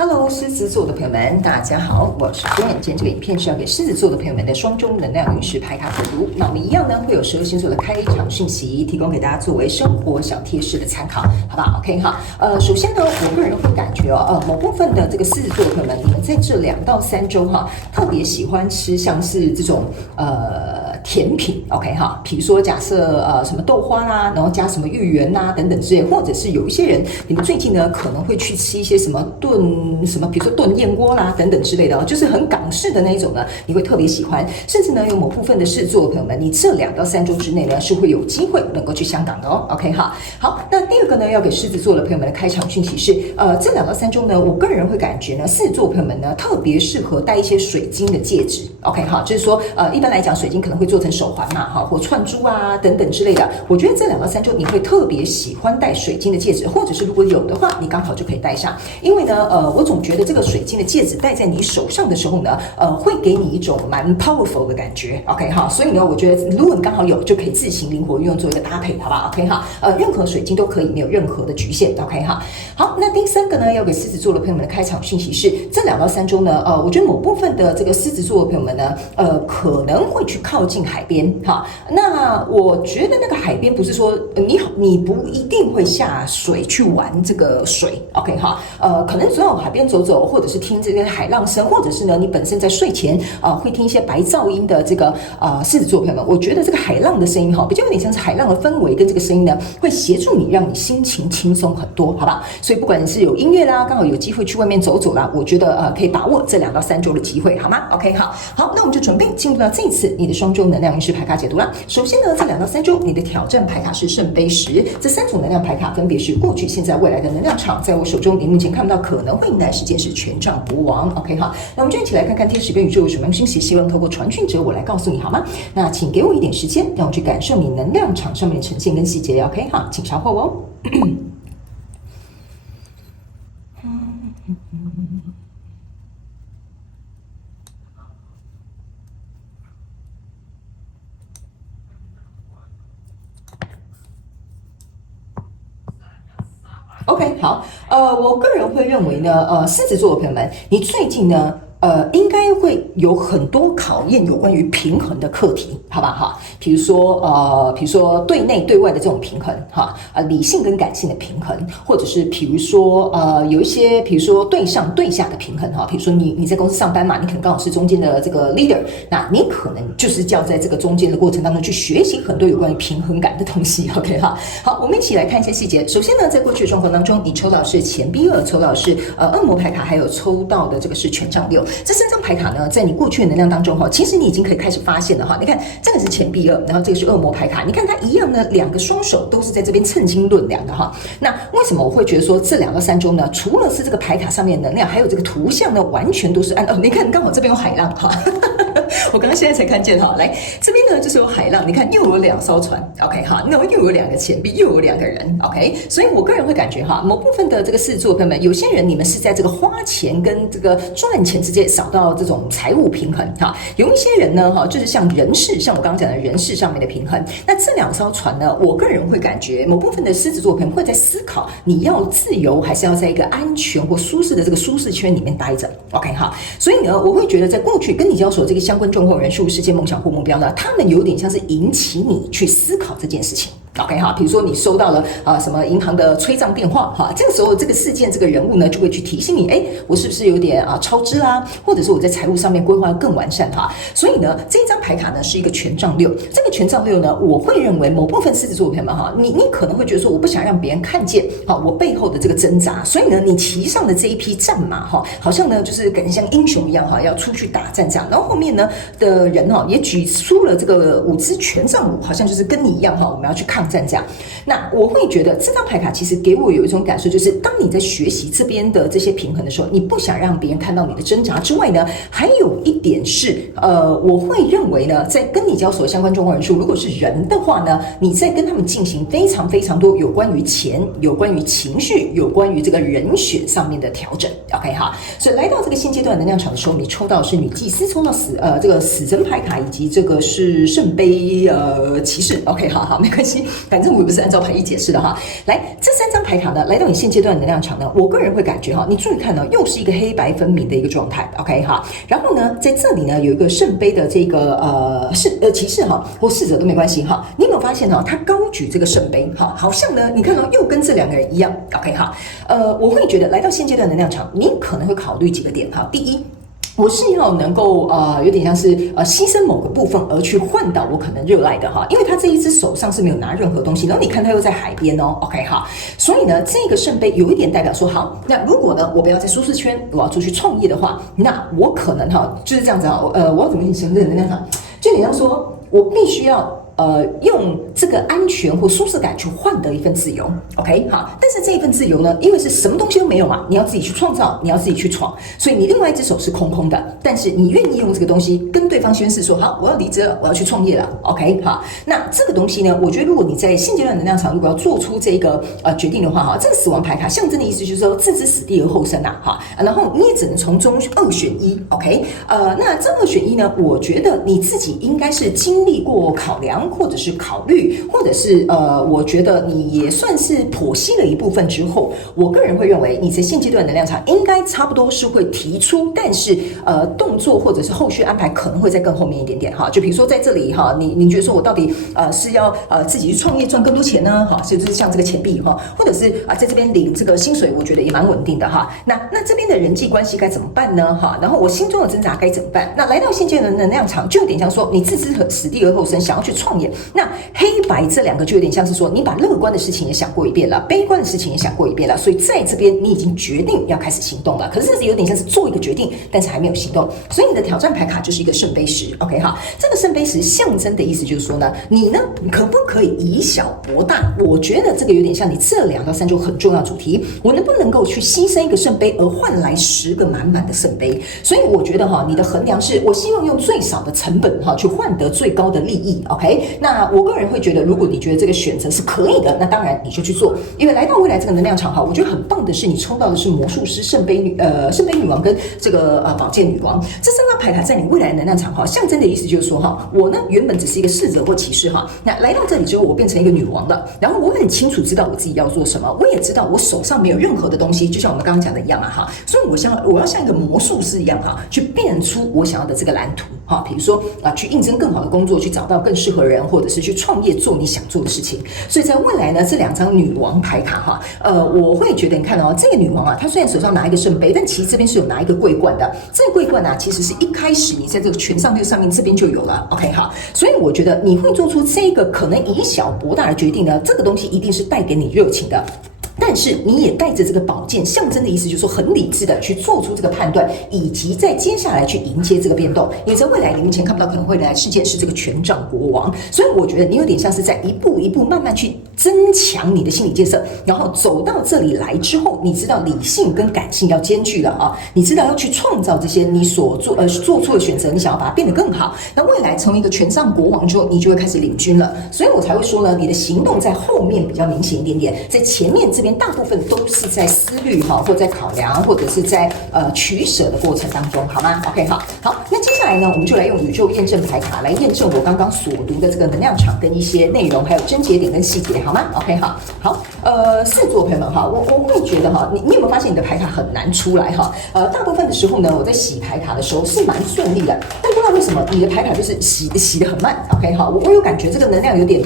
Hello，狮子座的朋友们，大家好，我是 Jane。今天这个影片是要给狮子座的朋友们的双周能量运势牌卡解读。那我们一样呢，会有12星座的开场讯息，提供给大家作为生活小贴士的参考，好不好 ？OK 哈。首先呢，我个人会感觉某部分的这个狮子座的朋友们，你们在这2到3周哈，特别喜欢吃像是这种甜品 ，OK 哈，比如说假设什么豆花啦，然后加什么芋圆啦等等之类，或者是有一些人，你们最近呢可能会去吃一些什么比如说炖燕窝啦等等之类的就是很港式的那一种呢，你会特别喜欢，甚至呢有某部分的狮子座的朋友们，你这2到3周之内呢是会有机会能够去香港的哦 ，OK 哈。好，那第二个呢要给狮子座的朋友们的开场讯息是，这2到3周呢，我个人会感觉呢，狮子座朋友们呢特别适合戴一些水晶的戒指 ，OK 哈，就是说一般来讲水晶可能会做成手环嘛，哈，或串珠啊等等之类的。我觉得这2到3周你会特别喜欢戴水晶的戒指，或者是如果有的话，你刚好就可以戴上。因为呢，我总觉得这个水晶的戒指戴在你手上的时候呢，会给你一种蛮 powerful 的感觉 ，OK 哈。所以呢，我觉得如果你刚好有，就可以自行灵活运用做一个搭配，好不好 ？OK 哈，任何水晶都可以，没有任何的局限 ，OK 哈。好，那第3个呢，要给狮子座的朋友们的开场讯息是，这2到3周呢，我觉得某部分的这个狮子座的朋友们呢，可能会去靠近海边，哈。那我觉得那个海边不是说你不一定会下水去玩这个水 ，OK 哈，可能总有海边走走，或者是听这个海浪声，或者是呢你本身在睡前会听一些白噪音的这个狮子座朋友们，我觉得这个海浪的声音哈，比较有点像是海浪的氛围跟这个声音呢，会协助你让你心情轻松很多，好不好？所以不管是有音乐啦，刚好有机会去外面走走啦，我觉得可以把握这2到3周的机会，好吗 ？OK 好，那我们就准备进入到这一次你的双周能量运势牌卡解读啦。首先呢，这2到3周你的挑战牌卡是圣杯10，这3组能量牌卡分别是过去、现在、未来的能量场，在我手中你目前看不到可能会迎来事件是权杖国王 ，OK 哈。那我们就一起来看看天使跟宇宙有什么样的讯息，希望透过传讯者我来告诉你好吗？那请给我一点时间，让我去感受你能量场上面的呈现跟细节 ，OK 哈，请稍后哦。OK， 好，我个人会认为呢，狮子座的朋友们，你最近呢，应该会有很多考验有关于平衡的课题，好吧哈？比如说对内对外的这种平衡，哈，理性跟感性的平衡，或者是比如说有一些比如说对上对下的平衡哈，比如说你在公司上班嘛，你可能刚好是中间的这个 leader， 那你可能就是要在这个中间的过程当中去学习很多有关于平衡感的东西 ，OK 哈？好，我们一起来看一些细节。首先呢，在过去的状况当中，你抽到的是钱币2，抽到的是恶魔牌卡，还有抽到的这个是权杖6。这3张牌卡呢，在你过去的能量当中哈，其实你已经可以开始发现了哈。你看，这个是钱币2，然后这个是恶魔牌卡，你看它一样呢，2个双手都是在这边称斤论两的哈。那为什么我会觉得说这2到3周呢？除了是这个牌卡上面的能量，还有这个图像呢，完全都是你看刚好这边有海浪哈。我刚刚现在才看见哈，来这边呢就是有海浪，你看又有2艘船 ，OK 哈，那又有2个钱币，又有2个人 ，OK， 所以我个人会感觉哈，某部分的这个狮子座朋友们，有些人你们是在这个花钱跟这个赚钱之间找到这种财务平衡哈，有一些人呢哈，就是像人事，像我刚刚讲的人事上面的平衡，那这2艘船呢，我个人会感觉某部分的狮子座朋友会在思考，你要自由还是要在一个安全或舒适的这个舒适圈里面待着 ，OK 哈，所以呢，我会觉得在过去跟你交手这个相关状况人数、事件、梦想或目标呢，他们有点像是引起你去思考这件事情。OK 哈，比如说你收到了什么银行的催账电话哈，这个时候这个事件这个人物呢就会去提醒你，我是不是有点超支啦，或者是我在财务上面规划更完善哈。所以呢，这张牌卡呢是一个权杖6，这个权杖6呢，我会认为某部分狮子座的朋友们哈，你可能会觉得说我不想让别人看见我背后的这个挣扎，所以呢，你骑上的这一匹战马哈，好像呢就是感觉像英雄一样哈，要出去打战这样，然后后面呢的人哈也举出了这个5支权杖5，好像就是跟你一样哈，我们要去抗战这样。那我会觉得这张牌卡其实给我有一种感受，就是当你在学习这边的这些平衡的时候，你不想让别人看到你的挣扎之外呢，还有一点是，我会认为呢，在跟你交手的相关状况人数，如果是人的话呢，你在跟他们进行非常非常多有关于钱、有关于情绪、有关于这个人选上面的调整 ，OK 哈。所以来到这个现阶段能量场的时候，你抽到的是女祭司，抽到这个死神牌卡，以及这个是圣杯骑士 ，OK 好，没关系。反正我也不是按照牌意解释的哈。来，这3张牌卡呢，来到你现阶段的能量场呢，我个人会感觉哈，你注意看呢，又是一个黑白分明的一个状态 ，OK 哈。然后呢，在这里呢有一个圣杯的这个骑士哈或侍者都没关系哈。你有没有发现哈，他高举这个圣杯哈，好像呢，你看到又跟这2个人一样 ，OK 哈。我会觉得来到现阶段能量场，你可能会考虑几个点哈。第一，我是要能够有点像是牺牲某个部分而去换到我可能热爱的哈，因为他这一只手上是没有拿任何东西，然后你看他又在海边哦 ，OK 哈，所以呢这个圣杯有一点代表说，好，那如果呢我不要在舒适圈，我要出去创业的话，那我可能哈就是这样子哈，我要怎么形容这个能量场？就你像说我必须要。用这个安全或舒适感去换得一份自由 ，OK， 好，但是这一份自由呢，因为是什么东西都没有嘛，你要自己去创造，你要自己去闯，所以你另外一只手是空空的，但是你愿意用这个东西跟对方宣誓说，好，我要离职了，我要去创业了 ，OK， 好，那这个东西呢，我觉得如果你在现阶段能量场如果要做出这个决定的话，哈，这个死亡牌卡象征的意思就是说置之死地而后生呐，哈，然后你也只能从中2选1 ，OK， 那这2选1呢，我觉得你自己应该是经历过考量。或者是考虑，或者是我觉得你也算是剖析了一部分之后，我个人会认为你在现阶段能量场应该差不多是会提出，但是动作或者是后续安排可能会在更后面一点点哈。就比如说在这里哈，你觉得说我到底是要自己去创业赚更多钱呢？哈，是不是像这个钱币哈，或者是在这边领这个薪水，我觉得也蛮稳定的哈。那这边的人际关系该怎么办呢？哈，然后我心中的挣扎该怎么办？那来到现阶段的能量场，就有点像说你置之死地而后生，想要去创业。那黑白这2个就有点像是说，你把乐观的事情也想过一遍了，悲观的事情也想过一遍了，所以在这边你已经决定要开始行动了。可是这有点像是做一个决定，但是还没有行动。所以你的挑战牌卡就是一个圣杯十 ，OK 哈。这个圣杯十象征的意思就是说呢，你呢可不可以以小博大？我觉得这个有点像你这2到3周很重要主题，我能不能够去牺牲一个圣杯而换来10个满满的圣杯？所以我觉得哈，你的衡量是我希望用最少的成本哈去换得最高的利益 ，OK？ 那我个人会觉得，如果你觉得这个选择是可以的，那当然你就去做。因为来到未来这个能量场哈，我觉得很棒的是你抽到的是魔术师、圣杯女王跟这个宝剑女王这3张牌卡在你未来的能量场哈，象征的意思就是说哈，我呢原本只是一个侍者或骑士哈，那来到这里之后，我变成一个女王了，然后我很清楚知道我自己要做什么，我也知道我手上没有任何的东西，就像我们刚刚讲的一样啊哈，所以我要像一个魔术师一样哈，去变出我想要的这个蓝图哈，比如说去应征更好的工作，去找到更适合人，或者是去创业做你想做的事情。所以在未来呢，这2张女王牌卡哈，我会觉得你看哦，这个女王啊，她虽然手上拿一个圣杯，但其实这边是有拿一个桂冠的。这个桂冠啊，其实是一开始你在这个权杖6上面这边就有了 ，OK 好。所以我觉得你会做出这个可能以小博大的决定呢，这个东西一定是带给你热情的。但是你也带着这个宝剑，象征的意思就是说很理智的去做出这个判断，以及在接下来去迎接这个变动。因为在未来你目前看不到可能会来事件是这个权杖国王，所以我觉得你有点像是在一步一步慢慢去增强你的心理建设，然后走到这里来之后，你知道理性跟感性要兼具了啊，你知道要去创造这些你所做出的选择，你想要把它变得更好。那未来成为一个权杖国王之后，你就会开始领军了。所以我才会说呢，你的行动在后面比较明显一点点，在前面这边大部分都是在思虑哈，或在考量，或者是在取舍的过程当中，好吗 ？OK 好，那接下来呢，我们就来用宇宙验证牌卡来验证我刚刚所读的这个能量场跟一些内容，还有症结点跟细节，好吗 ？OK 好，狮子座朋友们哈，我会觉得哈，你有没有发现你的牌卡很难出来哈？大部分的时候呢，我在洗牌卡的时候是蛮顺利的，但不知道为什么你的牌卡就是洗得很慢 ，OK 好，我有感觉这个能量有点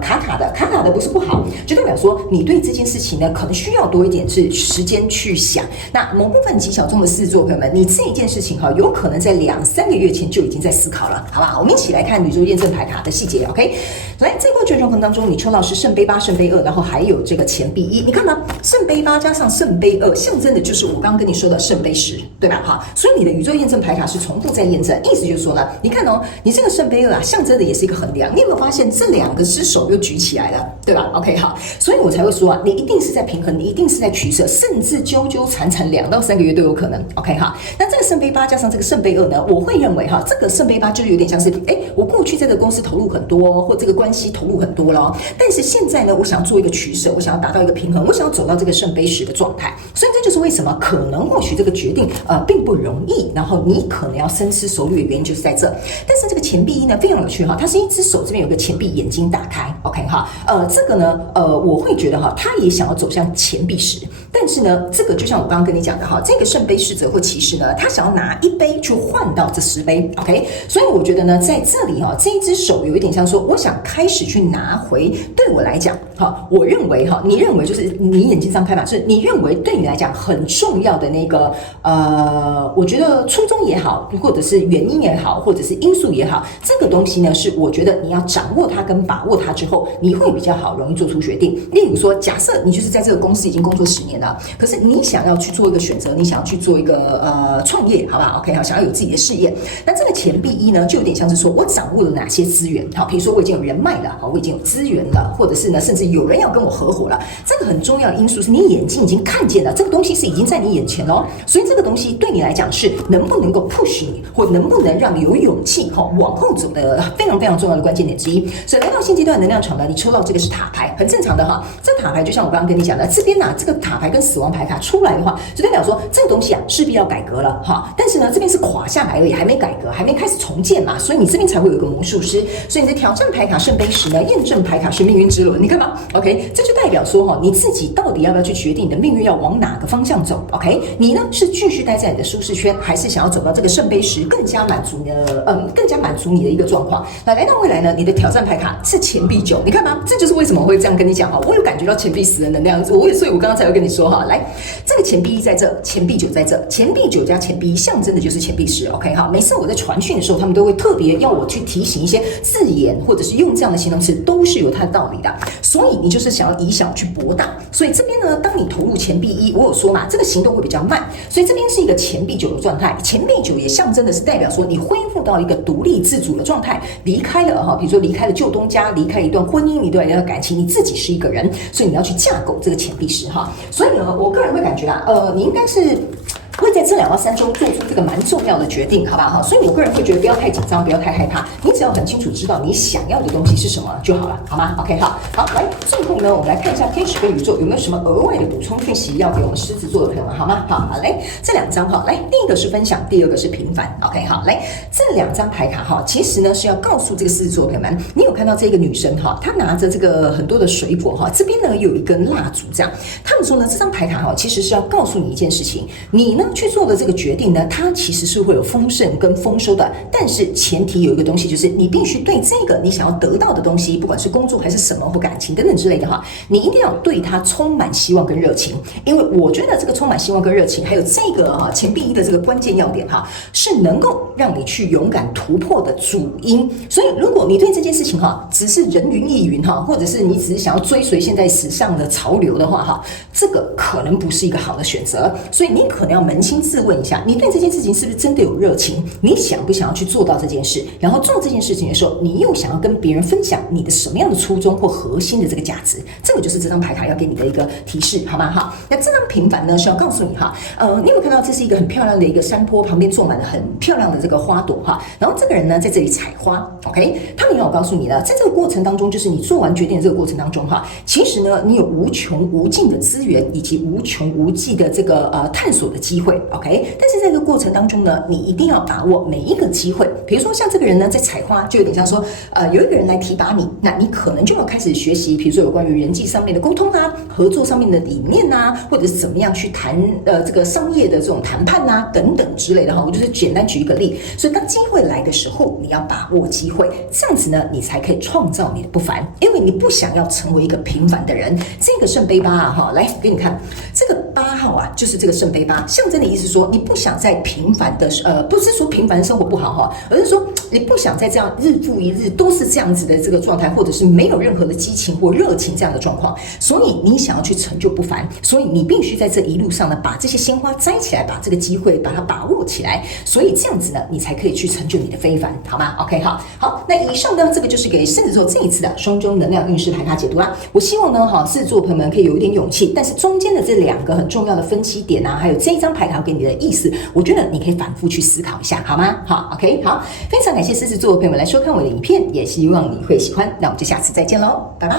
卡卡的不是不好，就代表说你对这件事情呢，可能需要多一点是时间去想。那某部分极小众的狮子座朋友们，你这一件事情哈，有可能在2-3个月前就已经在思考了，好吧？我们一起来看宇宙验证牌卡的细节 ，OK？ 来，这波卷状况当中，你抽到是圣杯8、圣杯2，然后还有这个钱币1，你看吗？圣杯8加上圣杯2，象征的就是我刚刚跟你说的圣杯10，对吧？哈，所以你的宇宙验证牌卡是重复在验证，意思就是说呢，你看哦，你这个圣杯2啊，象征的也是一个衡量，你有没有发现这2个只手又举起来了，对吧 ？OK 好，所以我才会说啊，你一定是在平衡，你一定是在取舍，甚至纠缠2到3个月都有可能 ，OK 哈。那这个圣杯8加上这个圣杯2呢，我会认为哈，这个圣杯8就有点像是，我过去在这个公司投入很多，或这个关系投入很多咯，但是现在呢，我想要做一个取舍，我想要达到一个平衡，我想要走到这个圣杯10的状态，所以这就是为什么可能或许这个决定并不容易，然后你可能要深思熟虑的原因，就是在这。但是这个钱币一呢非常有趣哈，它是一只手这边有个钱币，眼睛打开 ，OK 哈，这个呢我会觉得哈，他也想要走向钱币石，但是呢这个就像我刚刚跟你讲的哈，这个圣杯侍者或骑士呢，他想要拿一杯去换到这10杯 ，OK， 所以我觉得呢在这里哈，这一只手有一点像说，我想开始去拿回，对我来讲哈，我认为哈，你认为就是你眼睛张开嘛，是你认为对你来讲很重要的那个我觉得初衷也好，或者是原因也好，或者是因素也好，这个东西呢是我觉得你要掌握它跟把握它之后，你会比较好，容易做出决定。例如说，假设你就是在这个公司已经工作10年了，可是你想要去做一个选择，你想要去做一个创业，好不好 ？OK， 好，想要有自己的事业，那这个钱币一呢，就有点像是说我掌握了哪些资源，好，比如说我已经有人脉了，好，我已经有资源了，或者是呢，甚至有人要跟我合伙了。这个很重要的因素是你眼睛已经看见了，这个东西是已经在你眼前了，所以这个东西对你来讲是能不能够 push 你，或能不能让你有勇气往后走的非常非常重要的关键点之一。所以来到现阶段能量场呢，你抽到这个是塔牌，很正常的哈。这塔牌就像我刚刚跟你讲的，这边这个塔牌跟死亡牌卡出来的话，就代表说这个东西势必要改革了哈。但是呢，这边是垮下来而已，还没改革，还没开始重建嘛，所以你这边才会有一个魔术师。所以你的挑战牌卡圣杯十呢，验证牌卡是命运之轮，你看嘛 ，OK， 这就代表说你自己到底要不要去决定你的命运要往哪个方向走 ，OK？ 你呢是继续待在你的舒适圈，还是想要走到这个圣杯十更加满足你的一个状况？那来到未来呢，你的挑战牌卡是钱币9，你看吗？这就是为什么我会这样跟你讲哈，我有感觉到钱币10的能量，所以我刚刚才会跟你说哈，来，这个钱币1在这，钱币9在这，钱币9加钱币1象征的就是钱币10 ，OK 哈。每次我在传讯的时候，他们都会特别要我去提醒一些字眼，或者是用这样的形容词，都是有它的道理的。所以你就是想要以小去博大，所以这边呢，当你投入钱币1，我有说嘛，这个行动会比较慢，所以这边是一个钱币9的状态，钱币9也象征的是代表说你恢复到一个独立自主的状态，离开了哈，比如说离开了旧东家，离开一段婚姻，一段感情，你自己是一个人，所以你要去架构这个钱币10哈。所以呢，我个人会感觉你应该是会在这2到3周做出这个蛮重要的决定，好不好？所以我个人会觉得不要太紧张，不要太害怕，你只要很清楚知道你想要的东西是什么就好了，好吗 ？OK， 好，来，最后呢，我们来看一下天使跟宇宙有没有什么额外的补充讯息要给我们狮子座的朋友们，好吗？好，来，这2张哈，来，第一个是分享，第二个是平凡 ，OK， 好，来，这2张牌卡哈，其实呢是要告诉这个狮子座的朋友们，你有看到这个女生哈，她拿着这个很多的水果哈，这边呢有一根蜡烛这样，他们说呢，这张牌卡哈，其实是要告诉你一件事情，你呢去做的这个决定呢，它其实是会有丰盛跟丰收的，但是前提有一个东西，就是你必须对这个你想要得到的东西，不管是工作还是什么或感情等等之类的哈，你一定要对它充满希望跟热情，因为我觉得这个充满希望跟热情，还有这个钱币1的这个关键要点哈，是能够让你去勇敢突破的主因。所以如果你对这件事情哈，只是人云亦云哈，或者是你只是想要追随现在时尚的潮流的话哈，这个可能不是一个好的选择。所以你可能要扪心自问一下，你对这件事情是不是真的有热情？你想不想要去做到这件事？然后做这件事情的时候，你又想要跟别人分享你的什么样的初衷或核心的这个价值？这个就是这张牌卡要给你的一个提示，好吗？好，那这张平凡呢是要告诉你哈，你有没有看到这是一个很漂亮的一个山坡，旁边种满了很漂亮的这个花朵哈，然后这个人呢在这里采花 ，OK， 他们要我告诉你了，在这个过程当中，就是你做完决定的这个过程当中哈，其实呢你有无穷无尽的资源以及无穷无尽的这个探索的机会 ，OK， 但是在这个过程当中呢，你一定要把握每一个机会。比如说像这个人呢，在采花，就有点像说，有一个人来提拔你，那你可能就要开始学习，比如说有关于人际上面的沟通啊，合作上面的理念啊，或者是怎么样去谈这个商业的这种谈判啊等等之类的哈。我就是简单举一个例，所以当机会来的时候，你要把握机会，这样子呢，你才可以创造你的不凡，因为你不想要成为一个平凡的人。这个圣杯8哈，来给你看，这个8号啊，就是这个圣杯8，象征的意思说，你不想在平凡的不是说平凡生活不好哈，而是说你不想再这样日复一日都是这样子的这个状态，或者是没有任何的激情或热情这样的状况，所以你想要去成就不凡，所以你必须在这一路上呢，把这些鲜花摘起来，把这个机会把它把握起来，所以这样子呢，你才可以去成就你的非凡，好吗 ？OK， 好，那以上呢，这个就是给狮子座这一次的双周能量运势牌卡解读啊。我希望呢，狮子座朋友们可以有一点勇气，但是中间的这2个很重要的分析点啊，还有这一张牌卡给你的意思，我觉得你可以反复去思考一下，好吗？好 ，OK， 好，非常感谢狮子座的朋友们来收看我的影片，也希望你会喜欢。那我们就下次再见喽，拜拜。